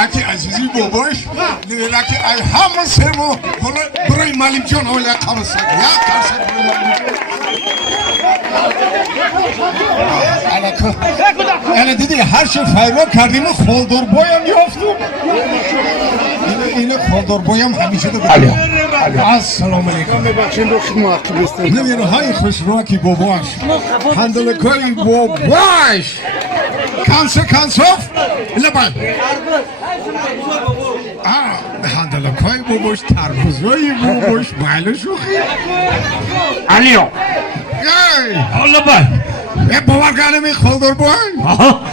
نمیرکی عزیزی باباش نمیرکی ای همه سرمو برای مالیم جان اولا قمصد یا قمصد برای دیدی هر چه فیران کردیم خالدربای هم یافتم اینه خالدربای هم همیشه دو بگیم السلام علیکم نمیره های خوش روکی باباش هندلکای باباش کانسوف لبن هندلکای باباش تربوزای باباش بله شوخی علیو لبن باورگانه خالدربای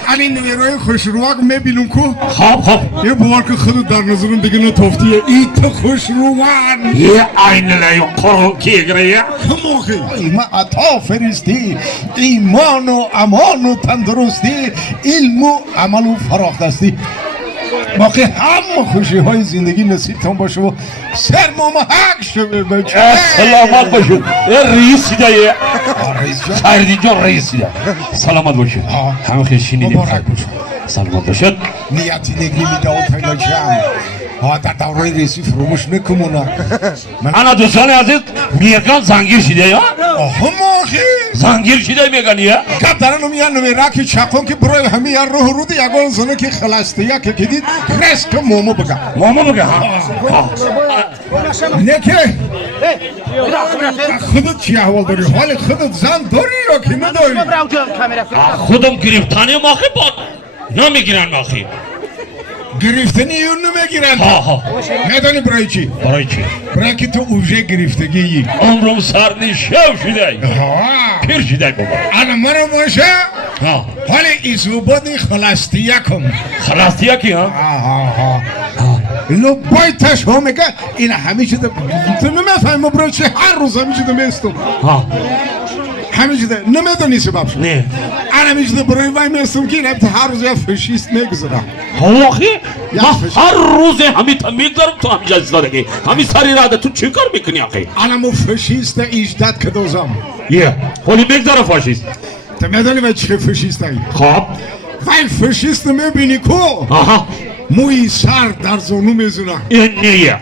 علی نمیروی خوش روک میبینم کو خب یه باور که خود در نظرم دیگه نتافتیه ای تو خوش روان یه عین لایو قرون کی گریه موخی ما عطا فرستی ایمان و امان و تندرستی علم و عمل و فراخدستی باقی همه خوشی های زندگی نصیبتان باشه و سر محک شده بچه سلامت باشید رئیس دیگه خیردین جان رئیس دیگه سلامت باشید همه خیلی شنیدیم مبارک باشه سلامت باشید نیتی نگلی میده و پیدا جمع در دوره رئیسی فراموش نکمونه انا دوستان عزیز میگن زنگیر شده یا آها موخی زنگیر شده میگن یا کب دارن میان نمیرکی چاقون که برای همه یار روح رو دی یگان زنه که خلاصتیه که کدید رست که مومو بگم نکه خودت چی احوال داری حال خودت زن داری یا که نداری خودم گرفتانی ماخی باد نمیگیرن ماخی گرفتنی اون نمیگیرن ندانی برای چی؟ برای که تو اوژه گرفتگی عمرم سرنشو شده پیر شده بابا انا منو باشه حالا ایزوبادی خلاصتیه کن خلاصتیه کی ها؟ لو بایتش ها میگه این همیشه تو نمیفهمم برای چی هر روز همیشه تو میستم همیشه ده نمیدونی سبب شد نه انا همیشه ده برای وای میستم که نبت هر روز یه فشیست میگذارم آخی ما هر روز همی تا میگذارم تو همیشه استادگی همی سری راده تو چی کار میکنی آخی انا مو فشیست ایجداد کدوزم یه ولی میگذاره فاشیست تو میدونی وای چه فشیست هایی خب وای فشیست میبینی کو موی سر در زانو میزونه این نیه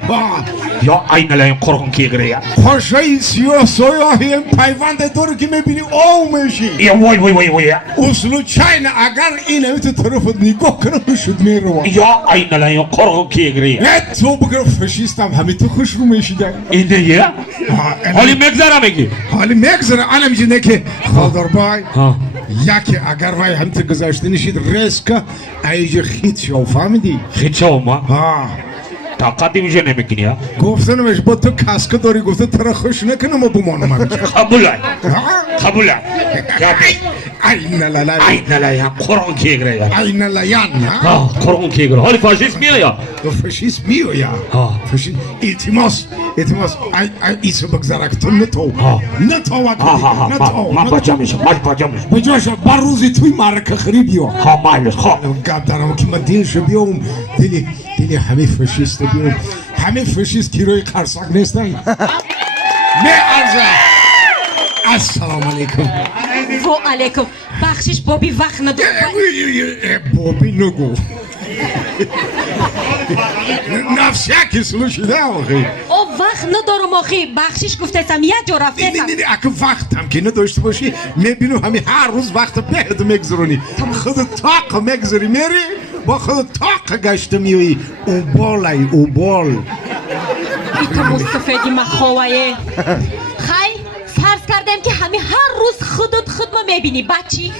یا این لایم قرقون کی گریه خوشای سیاه سیاهی پیوند دور که میبینی او میشی یا وای اصلو چاین اگر این اوت طرفت نگاه کنه شد میرو یا این لایم قرقون کی گریه تو بگر فشیستم همین تو خوش رو میشی ده این نیه حالی میگذاره میگی حالی میگذاره انا میگه که خالدربای یکی اگر وای هم تو گذاشته نشید ریسک ایجا خیت شو فهمیدی خیت شو ما طاقتی میشه نمیکنی ها گفتنمش با تو کاسکو داری گفته ترا خوش نکنم و بمانم همیشه قبوله این لایم قرقون کی گریه این لایان قرقون کی گریه حالی فاشیست میه یا فاشیست میو یا فاشیست التماس ایسو بگذاره که تو نتو من بجا میشم بجاش بر روزی توی مرکه خریبیو مایلش گب دارم که من دیلشو بیام دیلی همه فاشیست بیام همه فاشیست کیروی قرصک نیستن نه ارزه السلام علیکم و علیکم بخشش بابی وقت نداره بابی نگو نفسیکی سلو شده آخی او وقت ندارم آخی بخشش گفتم یه جا رفته نه اگه وقت هم که نداشته باشی میبینو همین هر روز وقت بهت میگذرونی خود طاق میگذری میری با خود طاق گشته میوی او بال ایتا مستفیدی مخواهی خی فرض کردم که همین هر روز خودت خودمو میبینی بچی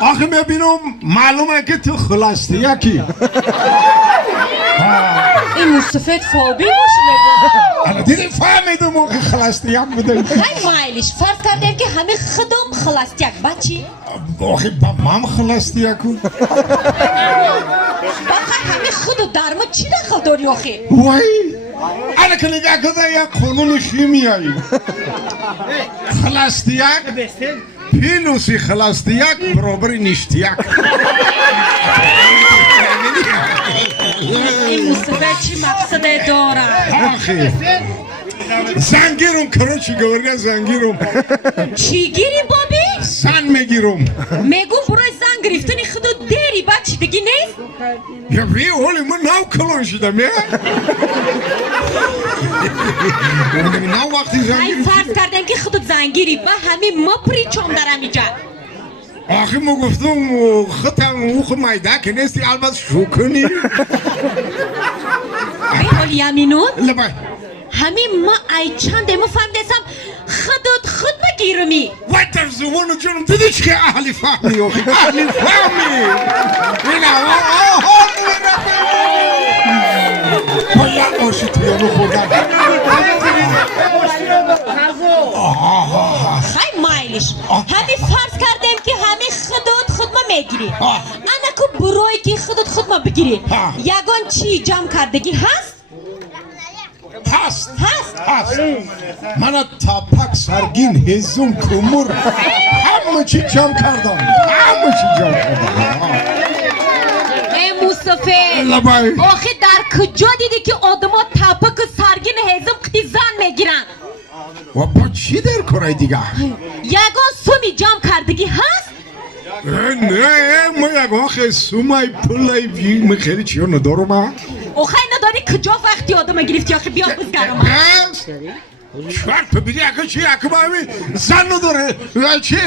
آخه میبینم معلومه که تو خلاستی یکی این مستفید فوبی باشه الان دیدی فهمیدم اون که خلاستی یک بوده خیلی مایلیش فرض کردم که همین خودم خلاستی یک بچی آخه با من خلاستی یکو باخه همین خودو درمو چی دخل داری آخه وای الان که نگه کده یک قانون شیمیایی خلاستی یک پیلوسی خلاستی یک برابر نیشتی یک این مستفید چی مقصده داره آخه زنگیرم کروچی گورنه زنگیرم چی گیری بابی؟ زن میگیرم میگو برای زن گرفتنی خودو دیر گیری بچی دیگه نیست یا بری اولی من ناو کلون شدم یا ناو وقتی های زنگیری فرض کردم که خودت زنگیری و همین ما پریچم درم اینجا آخی ما گفتم خطم اوخ مایده که نیستی البته شو کنی به حال یمینون لبای همین ما ای چند ما فهمیدم خودت خود بگیرمی وای در زمانو جانم دیدی چه اهلی فهمی اهلی فهمی اینا آهان باید آشی تویانو خوردن خیلی مایلش همین فرض کردم که همین خودت خود ما میگیری انا که برای که خودت خود ما بگیری یگان چی جمع کردگی هست؟ هست من تاپک سرگین هزون کمور همه چی جمع کردم ای مصطفی لبای آخه در کجا دیدی که آدما تاپک سرگین هزم قطی زن میگیرن و با چی در کرای دیگه یگان سومی جمع کردگی هست؟ نه ما یگان خیلی سومای پلای بیم خیلی چیو ندارم آخه نداری کجا وقتی آدم گرفتی آخه بیا بزگرم بس شوار پبیدی اگه چی اگه با همی زن نداره چی